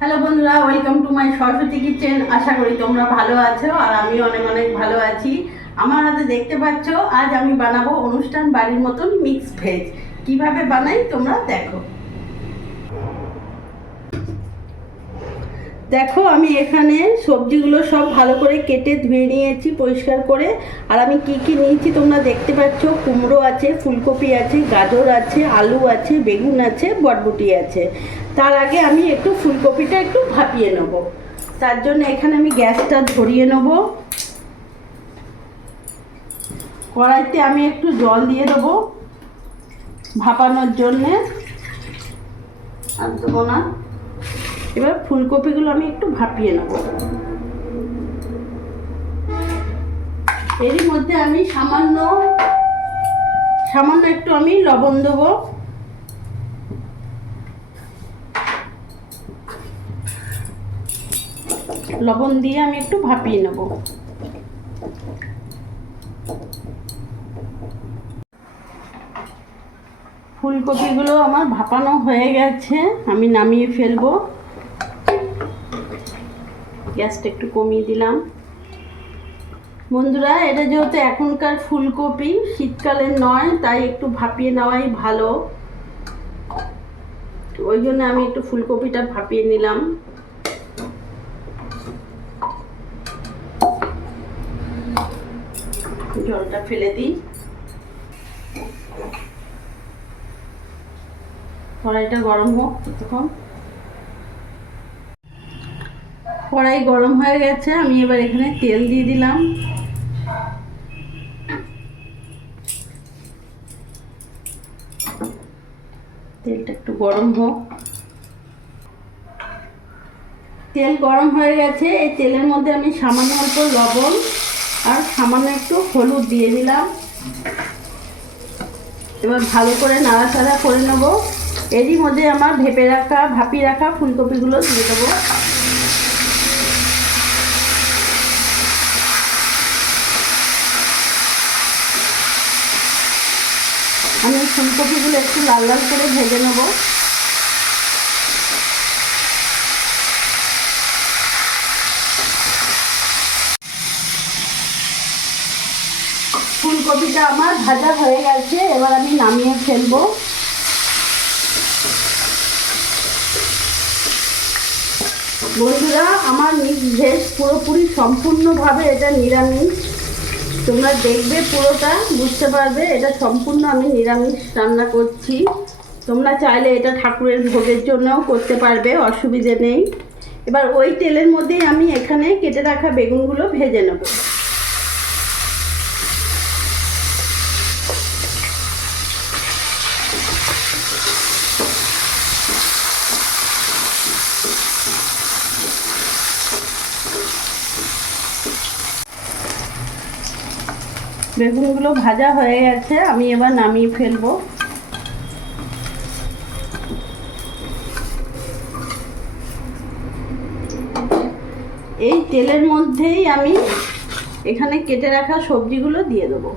Hello বন্ধুরা, welcome to my Saraswati kitchen. আশা করি তোমরা ভালো আছো আর আমি অনেক অনেক ভালো আছি। আমার হাতে দেখতে পাচ্ছ, আজ আমি বানাবো অনুষ্ঠান বাড়ির মতন মিক্স ভেজ। কিভাবে বানাই তোমরা দেখো। দেখো, আমি এখানে সবজিগুলো সব ভালো করে কেটে ধুয়ে নিয়েছি পরিষ্কার করে। আর আমি কি কি নিয়েছি তোমরা দেখতে পাচ্ছ। কুমড়ো আছে, ফুলকপি আছে, গাজর আছে, আলু আছে, বেগুন আছে, বরবটি আছে। তার আগে আমি একটু ফুলকপিটা একটু ভাপিয়ে নেব। তার জন্য এখানে আমি গ্যাসটা ধরিয়ে নেব। কড়াইতে আমি একটু জল দিয়ে দেবো ভাপানোর জন্যে। আর দেবো না। এবার ফুলকপিগুলো আমি একটু ভাপিয়ে নেব। এরই মধ্যে আমি সামান্য একটু আমি লবণ দেবো। লবণ দিয়ে আমি একটু ভাপিয়ে নেব। ফুলকপিগুলো আমার ভাপানো হয়ে গেছে, আমি নামিয়ে ফেলবো। গ্যাসটা একটু কমিয়ে দিলাম। বন্ধুরা, এটা যেহেতু এখনকার ফুলকপি, শীতকালের নয়, তাই একটু ভাপিয়ে নেওয়াই ভালো। ওই জন্য আমি একটু ফুলকপিটা ভাপিয়ে নিলাম। জলটা ফেলে দিই। কড়াইটা গরম হোক তখন। কড়াই গরম হয়ে গেছে, আমি এবার এখানে তেল দিয়ে দিলাম। তেলটা একটু গরম হোক। তেল গরম হয়ে গেছে, এই তেলের মধ্যে আমি সামান্য অল্প লবণ আর সামান্য একটু হলুদ দিয়ে দিলাম। এবার ভালো করে নাড়াচাড়া করে নেব। এরই মধ্যে আমার ভাপিয়ে রাখা ফুলকপিগুলো দিয়ে দেবো। আমি ফুলকপিগুলো একটু লাল লাল করে ভেজে নেব। ফুলকপিটা আমার ভাজা হয়ে গেছে, এবার আমি নামিয়ে ফেলবো। বন্ধুরা, আমার মিক্স ভেজ পুরোপুরি সম্পূর্ণভাবে এটা নিরামিষ। তোমরা দেখবে পুরোটা বুঝতে পারবে এটা সম্পূর্ণ আমি নিরামিষ রান্না করছি। তোমরা চাইলে এটা ঠাকুরের ভোগের জন্যও করতে পারবে, অসুবিধে নেই। এবার ওই তেলের মধ্যেই আমি এখানে কেটে রাখা বেগুনগুলো ভেজে নেব। বেগুনগুলো ভাজা হয়ে গেছে, আমি এবার নামিয়ে ফেলবো। এই তেলের মধ্যেই আমি এখানে কেটে রাখা সবজিগুলো দিয়ে দেবো।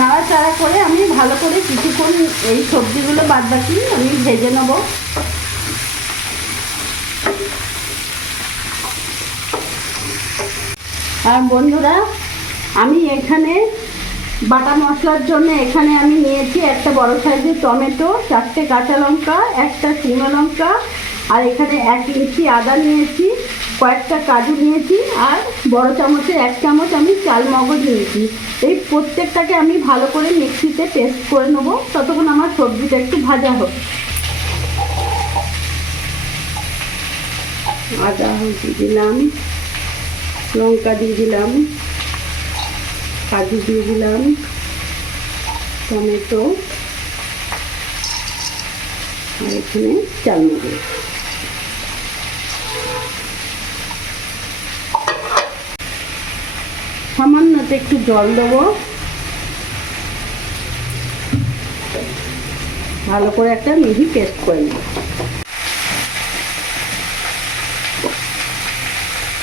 নাড়াচাড়া করে আমি ভালো করে কিছুক্ষণ এই সবজিগুলো বাদবাকি আমি ভেজে নেব। আর বন্ধুরা, আমি এখানে বাটা মশলার জন্য এখানে আমি নিয়েছি একটা বড় সাইজের টমেটো, 4টে কাঁচা লঙ্কা, একটা শুকনো লঙ্কা, আর এখানে 1 ইঞ্চি আদা নিয়েছি, কয়েকটা কাজু নিয়েছি, আর বড় চামচের 1 চামচ আমি চাল মগজ নিয়েছি। এই প্রত্যেকটাকে আমি ভালো করে মিক্সিতে পেস্ট করে নেবো, ততক্ষণ আমার সবজিটা একটু ভাজা হোক। আদা দিয়ে দিলাম, লঙ্কা দিয়ে দিলাম, কাজু দিয়ে দিলাম, টমেটো, আর এখানে চালমগজ। সামান্যতে একটু জল দেবো। ভালো করে একটা মিহি পেস্ট করে নেব।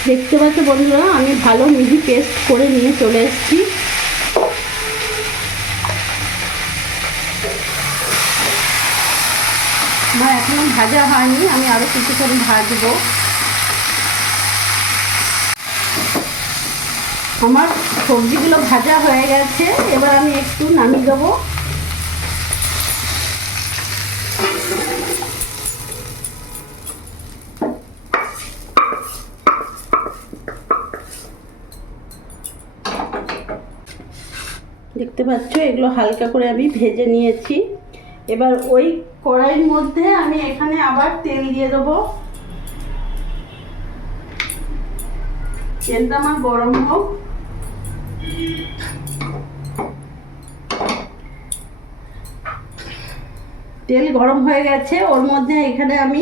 দেখতে পাচ্ছ বন্ধুরা, আমি ভালো মিহি পেস্ট করে নিয়ে চলে এসেছি। আমার এখনো ভাজা হয়নি, আমি আরও কিছুক্ষণ ভাজবো। আমার সবজিগুলো ভাজা হয়ে গেছে, এবার আমি একটু নামিয়ে দেবো। দেখতে পাচ্ছ এগুলো হালকা করে আমি ভেজে নিয়েছি। এবার ওই কড়াইয়ের মধ্যে আমি এখানে আবার তেল দিয়ে দেবো। তেলটা আমার গরম হোক। তেল গরম হয়ে গেছে, ওর মধ্যে এখানে আমি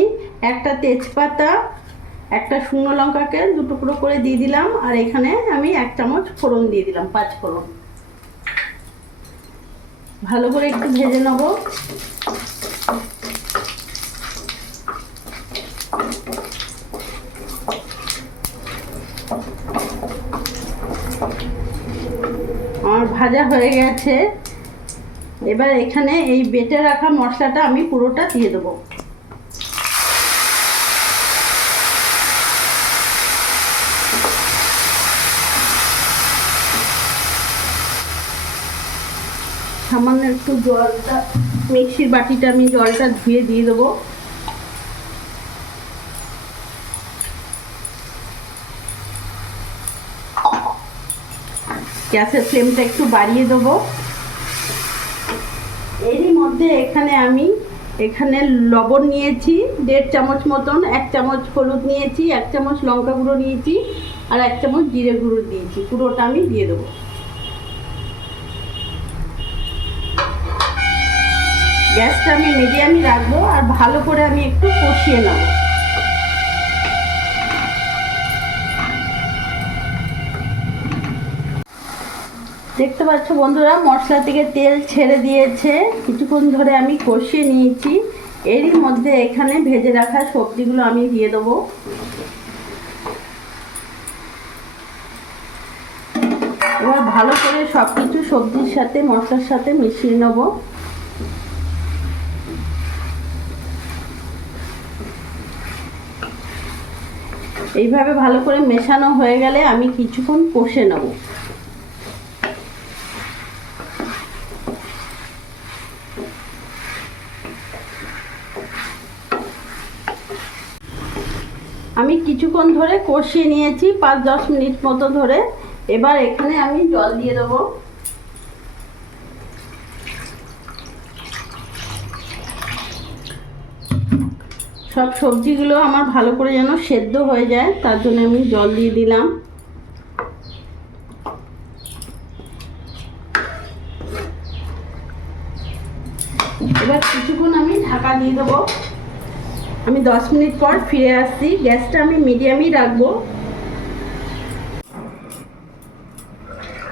একটা তেজপাতা, একটা শুকনো লঙ্কাকে 2 টুকরো করে দিয়ে দিলাম, আর এখানে আমি 1 চামচ ফোড়ন দিয়ে দিলাম, 5 ফোড়ন। ভালো করে একটু ভেজে নেব। আমার ভাজা হয়ে গেছে। এবার এখানে এই বেটে রাখা মশলাটা আমি পুরোটা দিয়ে দেবো। সামান্য একটু জলটা, মিক্সির বাটিটা আমি জলটা ধুয়ে দিয়ে দেবো। গ্যাসের ফ্লেমটা একটু বাড়িয়ে দেবো। এরই মধ্যে এখানে লবণ নিয়েছি 1.5 চামচ মতন, 1 চামচ হলুদ নিয়েছি, 1 চামচ লঙ্কা গুঁড়ো নিয়েছি, আর 1 চামচ জিরে গুঁড়ো দিয়েছি। পুরোটা আমি দিয়ে দেবো। গ্যাসটা আমি মিডিয়ামই রাখবো, আর ভালো করে আমি একটু কষিয়ে নেব। দেখতে পাচ্ছ বন্ধুরা, মশলা থেকে তেল ছেড়ে দিয়েছে। কিছুক্ষণ ধরে আমি কষিয়ে নিয়েছি। এরই মধ্যে এখানে ভেজে রাখা সবজিগুলো আমি দিয়ে দেবো। এবার ভালো করে সব কিছু সবজির সাথে, মশলার সাথে মিশিয়ে নেব। এইভাবে ভালো করে মেশানো হয়ে গেলে আমি কিছুক্ষণ কষে নেব। আমি কিছুক্ষণ ধরে কষিয়ে নিয়েছি, 5-10 মিনিট মতো ধরে। এবার এখানে আমি জল দিয়ে দেবো। সব সবজিগুলো আমার ভালো করে যেন সেদ্ধ হয়ে যায়, তার জন্য আমি জল দিয়ে দিলাম। এবার কিছুক্ষণ আমি ঢাকা দিয়ে দেবো। আমি 10 মিনিট পর ফিরে আসছি। গ্যাসটা আমি মিডিয়ামই রাখবো।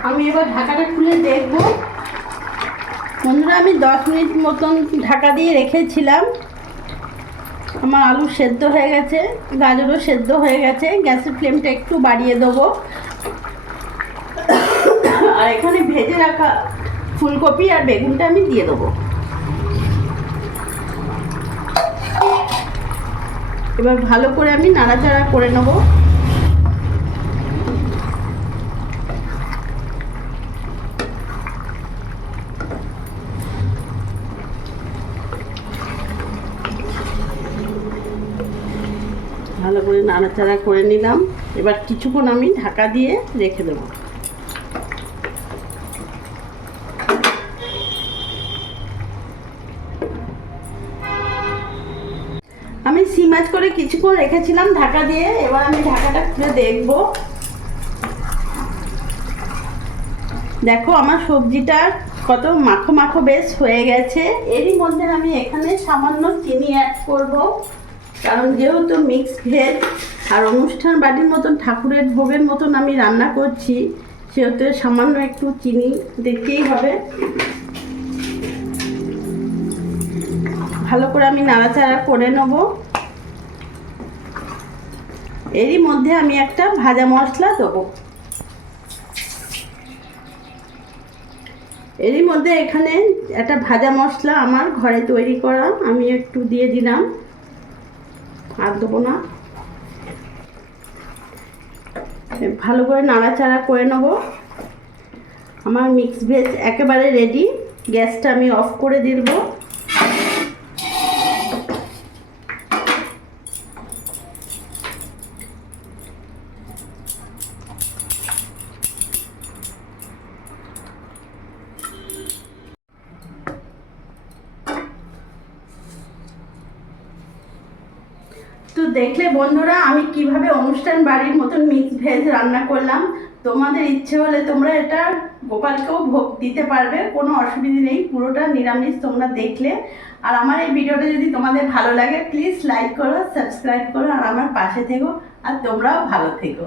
আমি এবার ঢাকাটা খুলে দেখবো। বন্ধুরা, আমি 10 মিনিট মতন ঢাকা দিয়ে রেখেছিলাম। আমার আলু সেদ্ধ হয়ে গেছে, গাজরও সেদ্ধ হয়ে গেছে। গ্যাসের ফ্লেমটা একটু বাড়িয়ে দেবো। আর এখানে ভেজে রাখা ফুলকপি আর বেগুনটা আমি দিয়ে দেবো। এবার ভালো করে আমি নাড়াচাড়া করে নেব। ভালো করে নাড়াচাড়া করে নিলাম। এবার কিছুক্ষণ আমি ঢাকা দিয়ে রেখে দেবো। আমি সিম আঁচ করে কিছুক্ষণ রেখেছিলাম ঢাকা দিয়ে। এবার আমি ঢাকাটা খুলে দেখব। দেখো আমার সবজিটা কত মাখো মাখো বেশ হয়ে গেছে। এরই মধ্যে আমি এখানে সামান্য চিনি অ্যাড করব, কারণ যেহেতু মিক্স ভেজ আর অনুষ্ঠান বাড়ির মতন, ঠাকুরের ভোগের মতন আমি রান্না করছি, সেহেতু সামান্য একটু চিনি দিতেই হবে। ভালো করে আমি নাড়াচাড়া করে নেব। এরই মধ্যে আমি একটা ভাজা মশলা দেবো। এরই মধ্যে এখানে একটা ভাজা মশলা আমার ঘরে তৈরি করা আমি একটু দিয়ে দিলাম, আর দেবো না। ভালো করে নাড়াচাড়া করে নেব। আমার মিক্স ভেজ একেবারে রেডি। গ্যাসটা আমি অফ করে দিব। তো দেখলে বন্ধুরা আমি কিভাবে অনুষ্ঠান বাড়ির মতন মিক্স ভেজ রান্না করলাম। তোমাদের ইচ্ছে হলে তোমরা এটা গোপালকেও ভোগ দিতে পারবে, কোনো অসুবিধা নেই, পুরোটা নিরামিষ তোমরা দেখলে। আর আমার এই ভিডিওটা যদি তোমাদের ভালো লাগে প্লিজ লাইক করো, সাবস্ক্রাইব করো, আর আমার পাশে থেকো, আর তোমরাও ভালো থেকো।